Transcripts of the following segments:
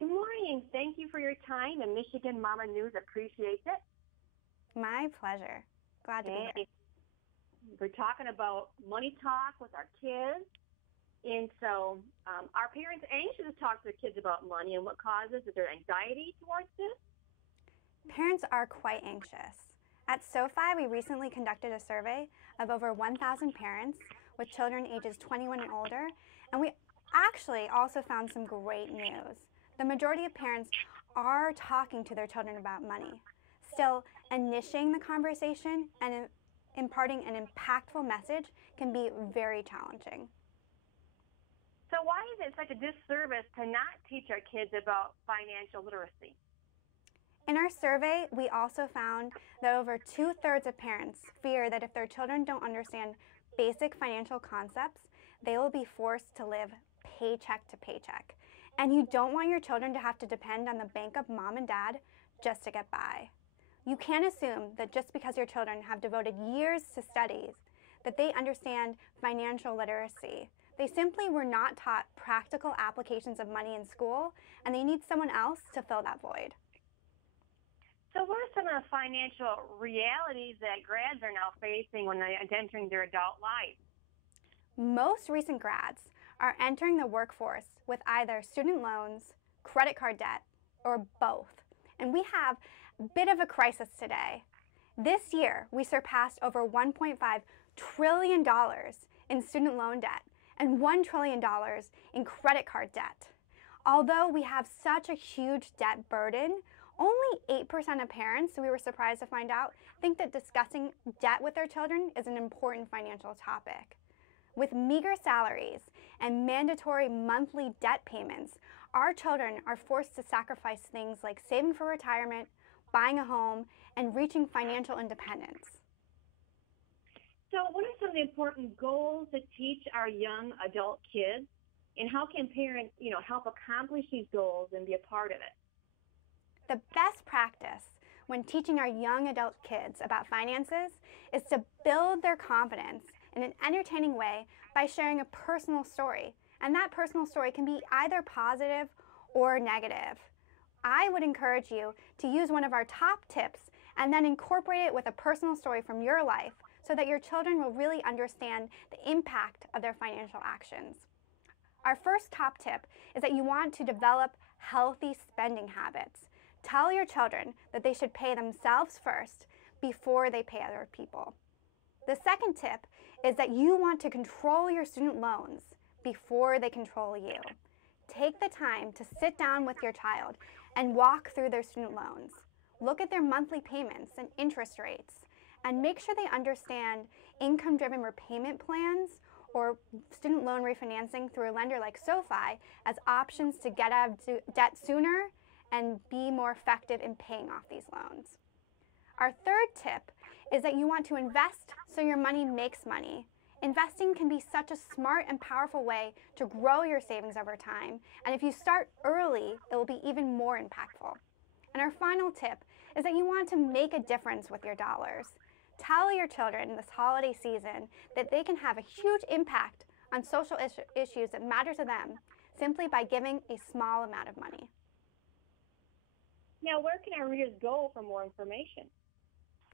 Good morning. Thank you for your time, and Michigan Mama News appreciates it. My pleasure. Glad to be here. We're talking about money talk with our kids. And so are parents anxious to talk to their kids about money and what causes? Is there anxiety towards this? Parents are quite anxious. At SoFi, we recently conducted a survey of over 1,000 parents with children ages 21 and older, and we actually also found some great news. The majority of parents are talking to their children about money. Still, initiating the conversation and imparting an impactful message can be very challenging. So why is it such a disservice to not teach our kids about financial literacy? In our survey, we also found that over 2/3 of parents fear that if their children don't understand basic financial concepts, they will be forced to live paycheck to paycheck. And you don't want your children to have to depend on the bank of mom and dad just to get by. You can't assume that just because your children have devoted years to studies that they understand financial literacy. They simply were not taught practical applications of money in school, and they need someone else to fill that void. So what are some of the financial realities that grads are now facing when they're entering their adult life? Most recent grads are entering the workforce with either student loans, credit card debt, or both. And we have a bit of a crisis today. This year, we surpassed over $1.5 trillion in student loan debt and $1 trillion in credit card debt. Although we have such a huge debt burden, only 8% of parents, we were surprised to find out, think that discussing debt with their children is an important financial topic. With meager salaries and mandatory monthly debt payments, our children are forced to sacrifice things like saving for retirement, buying a home, and reaching financial independence. So what are some of the important goals to teach our young adult kids, and how can parents, help accomplish these goals and be a part of it? The best practice when teaching our young adult kids about finances is to build their confidence in an entertaining way by sharing a personal story. And that personal story can be either positive or negative. I would encourage you to use one of our top tips and then incorporate it with a personal story from your life so that your children will really understand the impact of their financial actions. Our first top tip is that you want to develop healthy spending habits. Tell your children that they should pay themselves first before they pay other people. The second tip is that you want to control your student loans before they control you. Take the time to sit down with your child and walk through their student loans. Look at their monthly payments and interest rates, and make sure they understand income-driven repayment plans or student loan refinancing through a lender like SoFi as options to get out of debt sooner and be more effective in paying off these loans. Our third tip is that you want to invest so your money makes money. Investing can be such a smart and powerful way to grow your savings over time, and if you start early, it will be even more impactful. And our final tip is that you want to make a difference with your dollars. Tell your children this holiday season that they can have a huge impact on social issues that matter to them simply by giving a small amount of money. Now, where can our readers go for more information?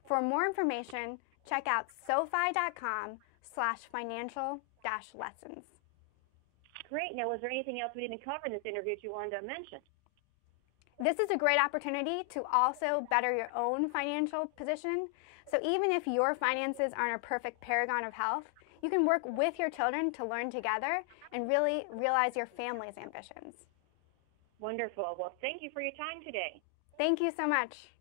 For more information, check out sofi.com/financial-lessons. Great. Now, was there anything else we didn't cover in this interview that you wanted to mention? This is a great opportunity to also better your own financial position. So even if your finances aren't a perfect paragon of health, you can work with your children to learn together and really realize your family's ambitions. Wonderful. Well, thank you for your time today. Thank you so much.